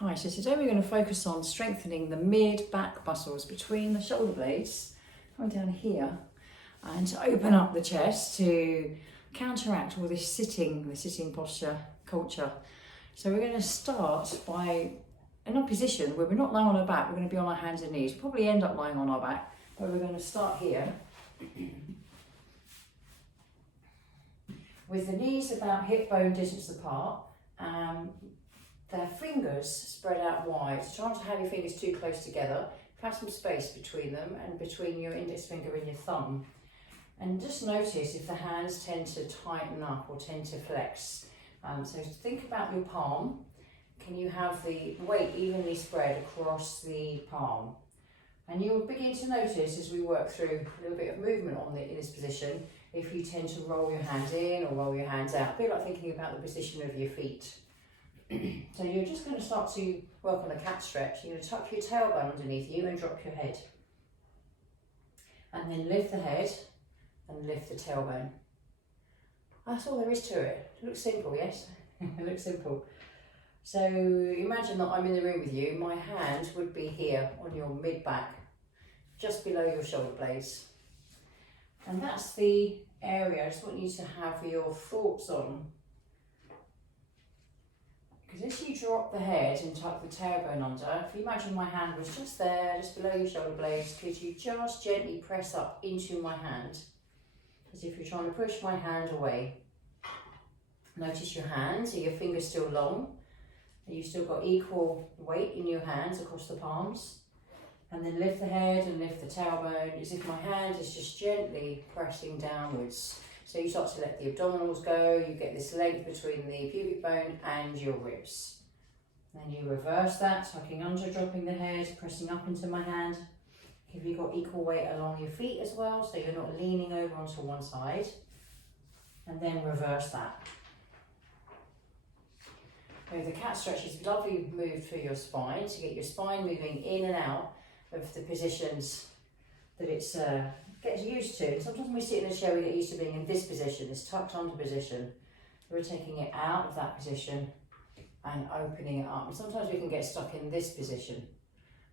Hi, so today we're going to focus on strengthening the mid-back muscles between the shoulder blades, coming down here, and to open up the chest to counteract all this sitting posture culture. So we're going to start by, in a position where we're not lying on our back, we're going to be on our hands and knees. We'll probably end up lying on our back, but we're going to start here. With the knees about hip bone distance apart, their fingers spread out wide. So try not to have your fingers too close together. Have some space between them and between your index finger and your thumb. And just notice if the hands tend to tighten up or tend to flex. So think about your palm. Can you have the weight evenly spread across the palm? And you'll begin to notice as we work through a little bit of movement in this position, if you tend to roll your hands in or roll your hands out. A bit like thinking about the position of your feet. So you're just going to start to work on a cat stretch. You're going to tuck your tailbone underneath you and drop your head. And then lift the head and lift the tailbone. That's all there is to it. It looks simple, yes? It looks simple. So imagine that I'm in the room with you. My hand would be here on your mid-back, just below your shoulder blades. And that's the area I just want you to have your thoughts on. Because as you drop the head and tuck the tailbone under, if you imagine my hand was just there, just below your shoulder blades, could you just gently press up into my hand, as if you're trying to push my hand away. Notice your hands, are your fingers still long? Are you still got equal weight in your hands across the palms? And then lift the head and lift the tailbone, as if my hand is just gently pressing downwards. So you start to let the abdominals go, you get this length between the pubic bone and your ribs. Then you reverse that, tucking under, dropping the head, pressing up into my hand. Have you got equal weight along your feet as well, so you're not leaning over onto one side. And then reverse that. Now the cat stretch is a lovely move for your spine, to get your spine moving in and out of the positions that it's gets used to. Sometimes when we sit in a chair we get used to being in this position, this tucked under position. We're taking it out of that position and opening it up. And sometimes we can get stuck in this position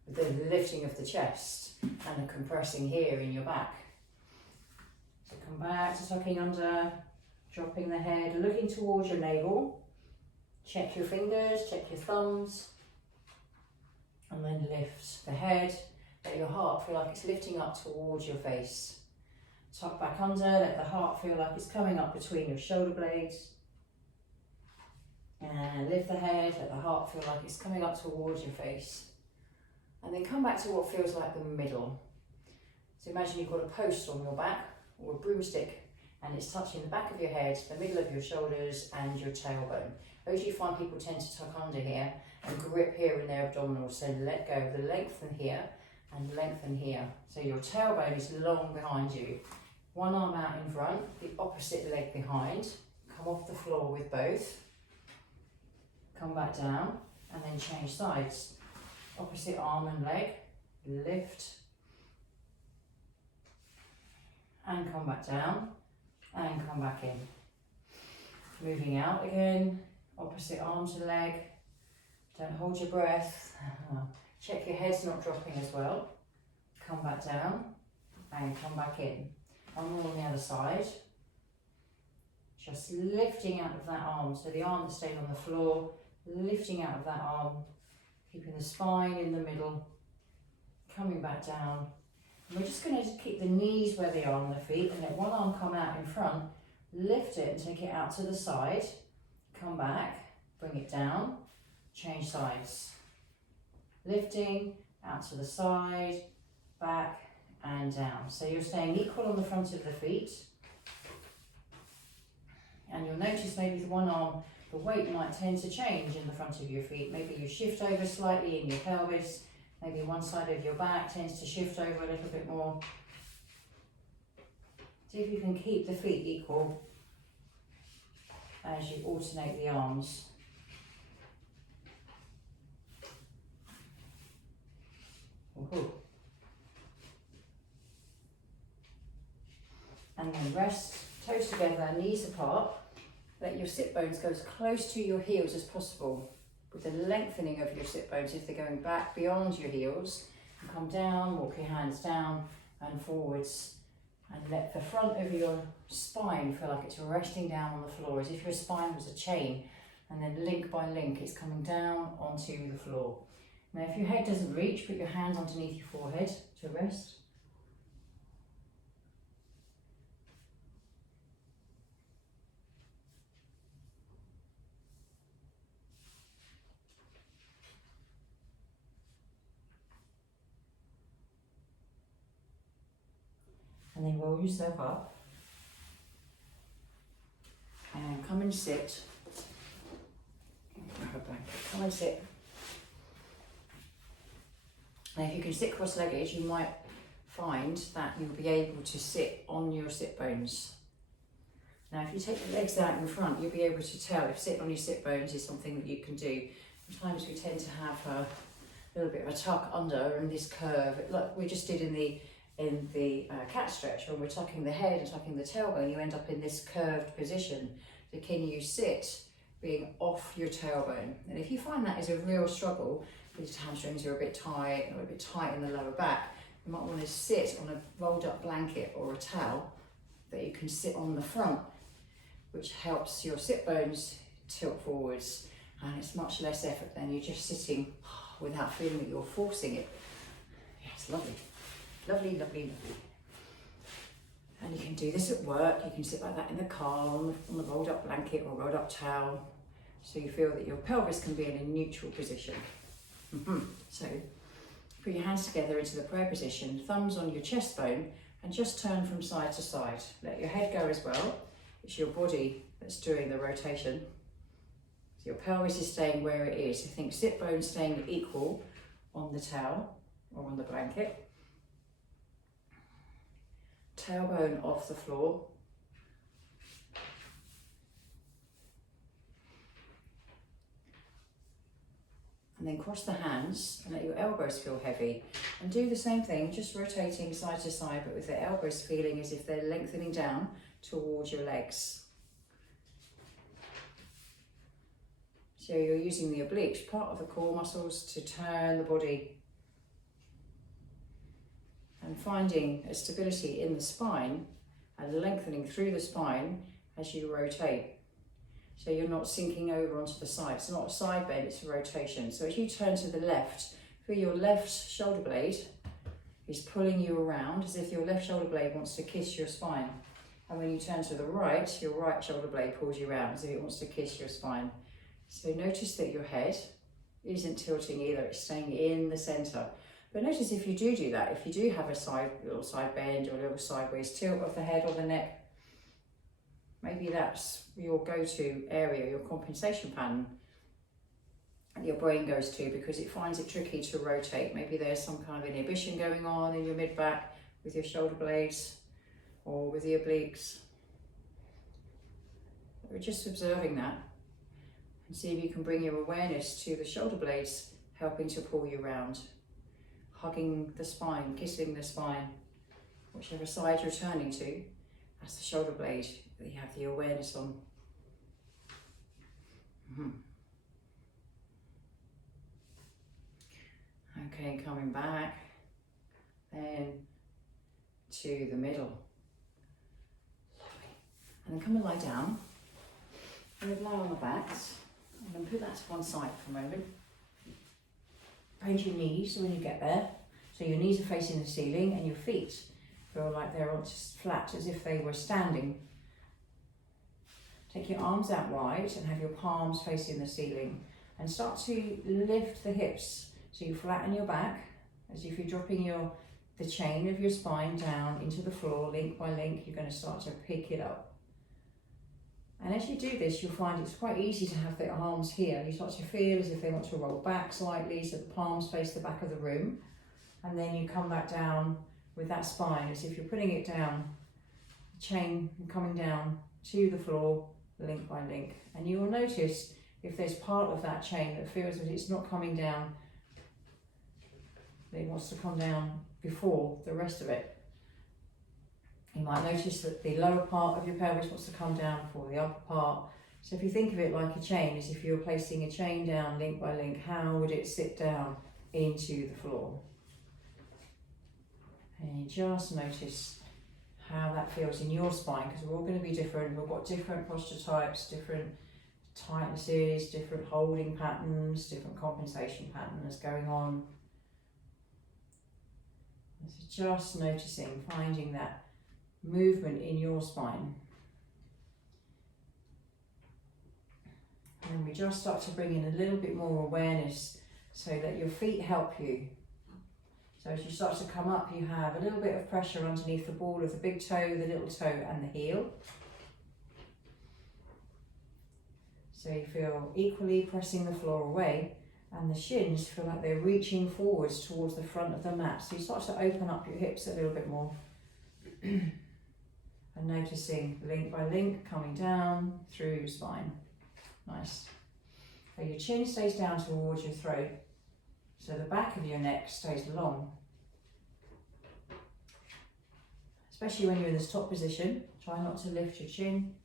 with the lifting of the chest and the compressing here in your back. So come back to tucking under, dropping the head, looking towards your navel. Check your fingers, check your thumbs, and then lift the head. Let your heart feel like it's lifting up towards your face. Tuck back under, let the heart feel like it's coming up between your shoulder blades. And lift the head, let the heart feel like it's coming up towards your face. And then come back to what feels like the middle. So imagine you've got a post on your back, or a broomstick, and it's touching the back of your head, the middle of your shoulders, and your tailbone. I usually find people tend to tuck under here and grip here in their abdominals, so let go, the lengthen here and lengthen here. So your tailbone is long behind you. One arm out in front, the opposite leg behind. Come off the floor with both. Come back down and then change sides. Opposite arm and leg, lift and come back down and come back in. Moving out again, opposite arm to leg. Don't hold your breath. Check your head's not dropping as well. Come back down and come back in. One more on the other side. Just lifting out of that arm. So the arm that's staying on the floor, lifting out of that arm, keeping the spine in the middle, coming back down. And we're just going to keep the knees where they are on the feet and let one arm come out in front, lift it and take it out to the side, come back, bring it down, change sides. Lifting, out to the side, back and down. So you're staying equal on the front of the feet. And you'll notice maybe the one arm, the weight might tend to change in the front of your feet. Maybe you shift over slightly in your pelvis. Maybe one side of your back tends to shift over a little bit more. See if you can keep the feet equal as you alternate the arms. Woohoo. And then rest, toes together, knees apart. Let your sit bones go as close to your heels as possible. with the lengthening of your sit bones, if they're going back beyond your heels, and come down, walk your hands down and forwards, and let the front of your spine feel like it's resting down on the floor, as if your spine was a chain, and then link by link it's coming down onto the floor. Now if your head doesn't reach, put your hands underneath your forehead to rest. And then roll yourself up and come and sit. Come and sit. Now if you can sit cross-legged, you might find that you'll be able to sit on your sit bones. Now if you take the legs out in front, you'll be able to tell if sitting on your sit bones is something that you can do. Sometimes we tend to have a little bit of a tuck under and this curve, like we just did in the cat stretch, when we're tucking the head and tucking the tailbone, you end up in this curved position. So can you sit being off your tailbone? And if you find that is a real struggle, these hamstrings are a bit tight, or a bit tight in the lower back, you might want to sit on a rolled up blanket or a towel that you can sit on the front, which helps your sit bones tilt forwards, and it's much less effort than you're just sitting without feeling that you're forcing it. Yeah, it's lovely. Lovely, lovely, lovely. And you can do this at work, you can sit like that in the car, on the rolled up blanket or rolled up towel, so you feel that your pelvis can be in a neutral position. So put your hands together into the prayer position, thumbs on your chest bone, and just turn from side to side. Let your head go as well. It's your body that's doing the rotation. So your pelvis is staying where it is. So think sit bones staying equal on the towel or on the blanket. Tailbone off the floor. And then cross the hands and let your elbows feel heavy. And do the same thing, just rotating side to side, but with the elbows feeling as if they're lengthening down towards your legs. So you're using the obliques, part of the core muscles, to turn the body. And finding a stability in the spine and lengthening through the spine as you rotate. So you're not sinking over onto the side. It's not a side bend, it's a rotation. So as you turn to the left, feel your left shoulder blade is pulling you around as if your left shoulder blade wants to kiss your spine. And when you turn to the right, your right shoulder blade pulls you around as if it wants to kiss your spine. So notice that your head isn't tilting either, it's staying in the center. But notice if you do that, if you do have a little side bend or a little sideways tilt of the head or the neck, maybe that's your go-to area, your compensation pattern that your brain goes to because it finds it tricky to rotate. Maybe there's some kind of inhibition going on in your mid-back with your shoulder blades or with the obliques. We're just observing that and see if you can bring your awareness to the shoulder blades helping to pull you around. Hugging the spine, kissing the spine, whichever side you're turning to, that's the shoulder blade that you have the awareness on. Okay, coming back, then to the middle. And then come and lie down, and then lie on the backs, and then put that to one side for a moment. Bend your knees when you get there, so your knees are facing the ceiling and your feet feel like they're on flat as if they were standing. Take your arms out wide and have your palms facing the ceiling and start to lift the hips so you flatten your back as if you're dropping the chain of your spine down into the floor, link by link. You're going to start to pick it up. And as you do this, you'll find it's quite easy to have the arms here. You start to feel as if they want to roll back slightly, so the palms face the back of the room. And then you come back down with that spine, as if you're putting it down, the chain coming down to the floor, link by link. And you will notice if there's part of that chain that feels that it's not coming down, that it wants to come down before the rest of it. You might notice that the lower part of your pelvis wants to come down before the upper part. So if you think of it like a chain, as if you were placing a chain down link by link, how would it sit down into the floor? And you just notice how that feels in your spine, because we're all going to be different. We've got different posture types, different tightnesses, different holding patterns, different compensation patterns going on. So just noticing, finding that movement in your spine. And then we just start to bring in a little bit more awareness so that your feet help you. So as you start to come up, you have a little bit of pressure underneath the ball of the big toe, the little toe and the heel. So you feel equally pressing the floor away, and the shins feel like they're reaching forwards towards the front of the mat. So you start to open up your hips a little bit more. And noticing link by link coming down through your spine. Nice. So your chin stays down towards your throat, so the back of your neck stays long. Especially when you're in this top position, try not to lift your chin.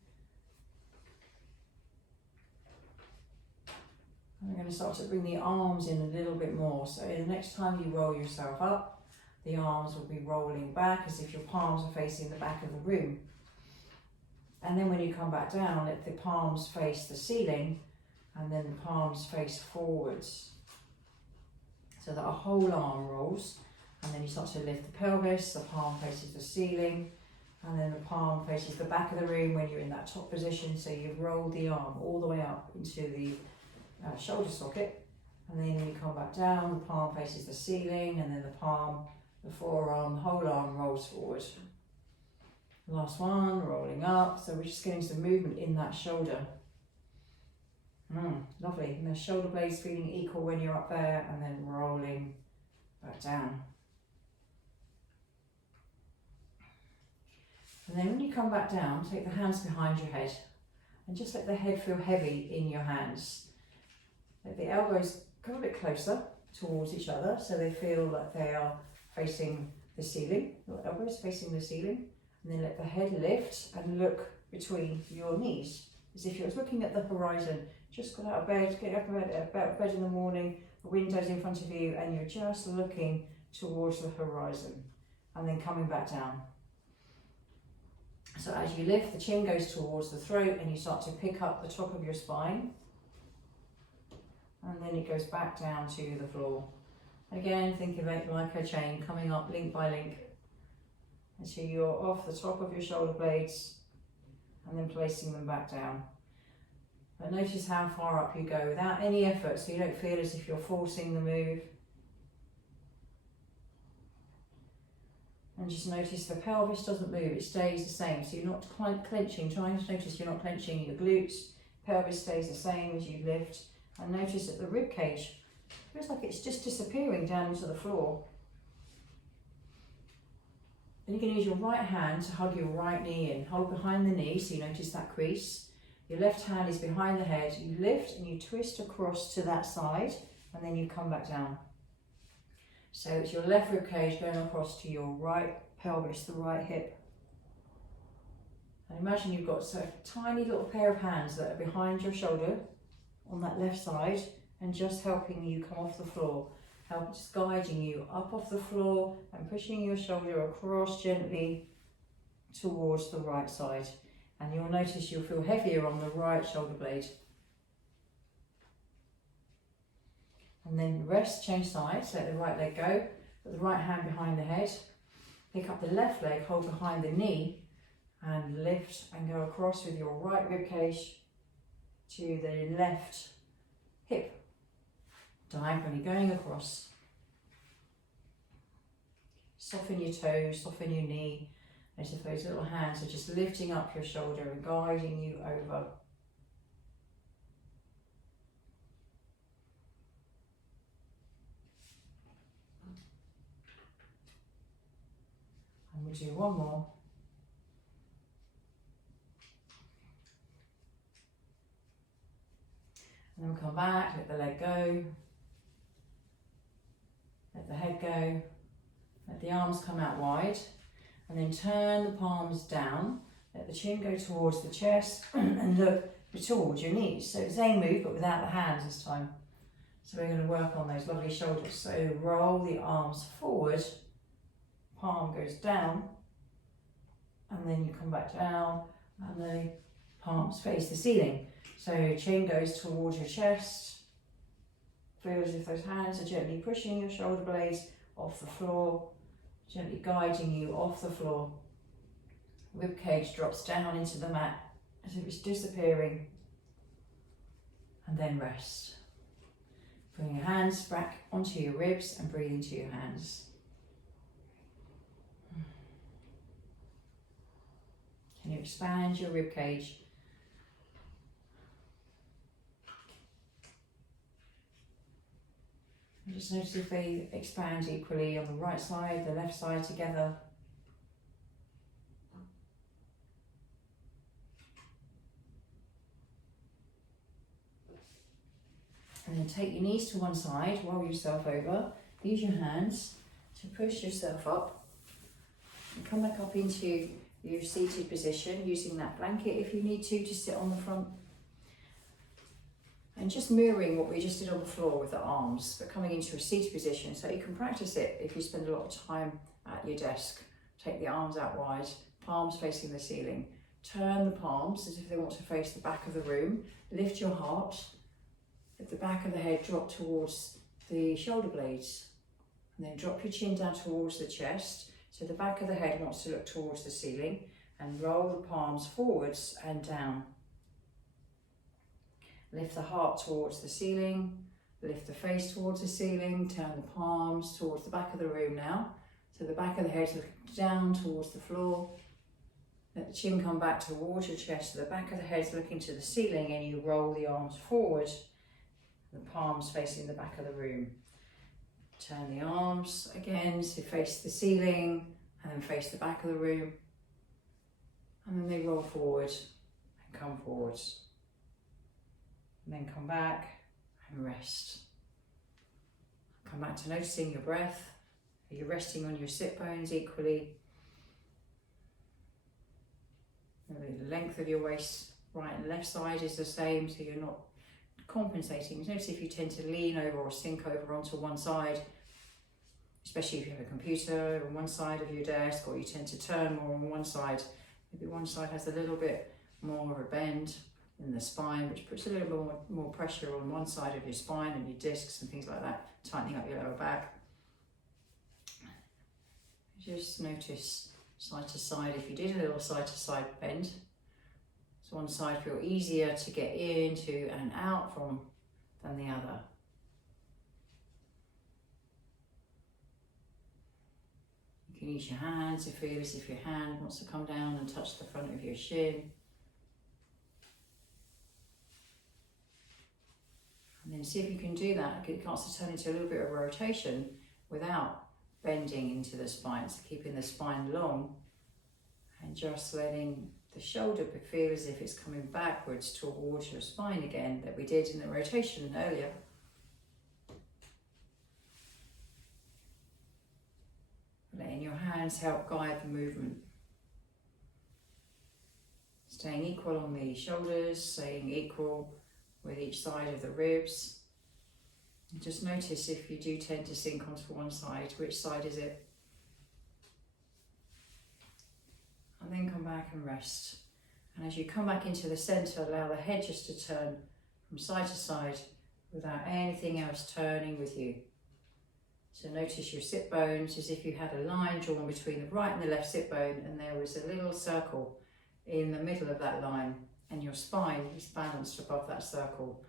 And we're going to start to bring the arms in a little bit more. So the next time you roll yourself up, the arms will be rolling back as if your palms are facing the back of the room. And then when you come back down, let the palms face the ceiling and then the palms face forwards. So that a whole arm rolls, and then you start to lift the pelvis, the palm faces the ceiling, and then the palm faces the back of the room when you're in that top position. So you've rolled the arm all the way up into the shoulder socket, and then when you come back down, the palm faces the ceiling, and then the palm, the forearm, the whole arm rolls forward. Last one, rolling up. So we're just getting some movement in that shoulder. Lovely. And the shoulder blades feeling equal when you're up there, and then rolling back down. And then when you come back down, take the hands behind your head and just let the head feel heavy in your hands. Let the elbows come a bit closer towards each other so they feel like they are facing the ceiling, your elbows facing the ceiling. And then let the head lift and look between your knees, as if you're looking at the horizon. Just got out of bed, get up out of bed in the morning, the window's in front of you, and you're just looking towards the horizon. And then coming back down. So as you lift, the chin goes towards the throat, and you start to pick up the top of your spine. And then it goes back down to the floor. Again, think of it like a chain coming up link by link, until you're off the top of your shoulder blades and then placing them back down. But notice how far up you go without any effort, so you don't feel as if you're forcing the move. And just notice the pelvis doesn't move, it stays the same. So you're not clenching, trying to notice you're not clenching your glutes. Pelvis stays the same as you lift. And notice that the rib cage feels like it's just disappearing down into the floor. Then you can use your right hand to hug your right knee in. Hold behind the knee, so you notice that crease. Your left hand is behind the head. You lift and you twist across to that side, and then you come back down. So it's your left rib cage going across to your right pelvis, the right hip. And imagine you've got a tiny little pair of hands that are behind your shoulder on that left side, and just helping you come off the floor. Just guiding you up off the floor and pushing your shoulder across gently towards the right side. And you'll notice you'll feel heavier on the right shoulder blade. And then rest, change sides, let the right leg go, put the right hand behind the head, pick up the left leg, hold behind the knee, and lift and go across with your right rib cage to the left hip. Diagonally going across. Soften your toes, soften your knee, as if those little hands are just lifting up your shoulder and guiding you over. And we'll do one more. And then we'll come back, let the leg go. Let the head go, let the arms come out wide, and then turn the palms down, let the chin go towards the chest, and look towards your knees. So the same move but without the hands this time. So we're going to work on those lovely shoulders. So roll the arms forward, palm goes down, and then you come back down, and the palms face the ceiling. So chin goes towards your chest. Feel as if those hands are gently pushing your shoulder blades off the floor, gently guiding you off the floor. Rib cage drops down into the mat as if it's disappearing, and then rest. Bring your hands back onto your ribs and breathe into your hands. Can you expand your rib cage? And just notice if they expand equally on the right side, the left side together. And then take your knees to one side, roll yourself over, use your hands to push yourself up and come back up into your seated position, using that blanket if you need to sit on the front. And just mirroring what we just did on the floor with the arms, but coming into a seated position so you can practice it if you spend a lot of time at your desk. Take the arms out wide, palms facing the ceiling. Turn the palms as if they want to face the back of the room. Lift your heart. Let the back of the head drop towards the shoulder blades, and then drop your chin down towards the chest, so the back of the head wants to look towards the ceiling, and roll the palms forwards and down. Lift the heart towards the ceiling, lift the face towards the ceiling, turn the palms towards the back of the room now, so the back of the head looking down towards the floor. Let the chin come back towards your chest, so the back of the head's looking to the ceiling, and you roll the arms forward, the palms facing the back of the room. Turn the arms again to face the ceiling and then face the back of the room. And then they roll forward and come forwards. And then come back and rest. Come back to noticing your breath. Are you resting on your sit bones equally? Maybe the length of your waist, right and left side is the same, so you're not compensating. Notice if you tend to lean over or sink over onto one side, especially if you have a computer on one side of your desk, or you tend to turn more on one side. Maybe one side has a little bit more of a bend in the spine, which puts a little more pressure on one side of your spine and your discs and things like that, tightening up your lower back. Just notice side to side if you did a little side to side bend. So one side feel easier to get into and out from than the other. You can use your hands to feel as if your hand wants to come down and touch the front of your shin. And then see if you can do that. It can also turn into a little bit of rotation without bending into the spine. So keeping the spine long and just letting the shoulder feel as if it's coming backwards towards your spine again, that we did in the rotation earlier. Letting your hands help guide the movement. Staying equal on the shoulders, staying equal with each side of the ribs. And just notice if you do tend to sink onto one side, which side is it? And then come back and rest. And as you come back into the centre, allow the head just to turn from side to side without anything else turning with you. So notice your sit bones as if you had a line drawn between the right and the left sit bone, and there was a little circle in the middle of that line, and your spine is balanced above that circle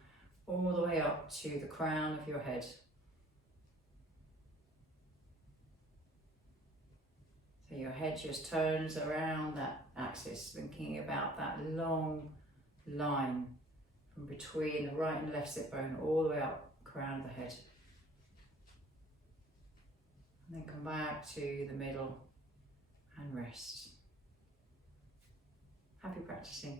all the way up to the crown of your head. So your head just turns around that axis, thinking about that long line from between the right and left sit bone all the way up, crown of the head. And then come back to the middle and rest. Happy practicing.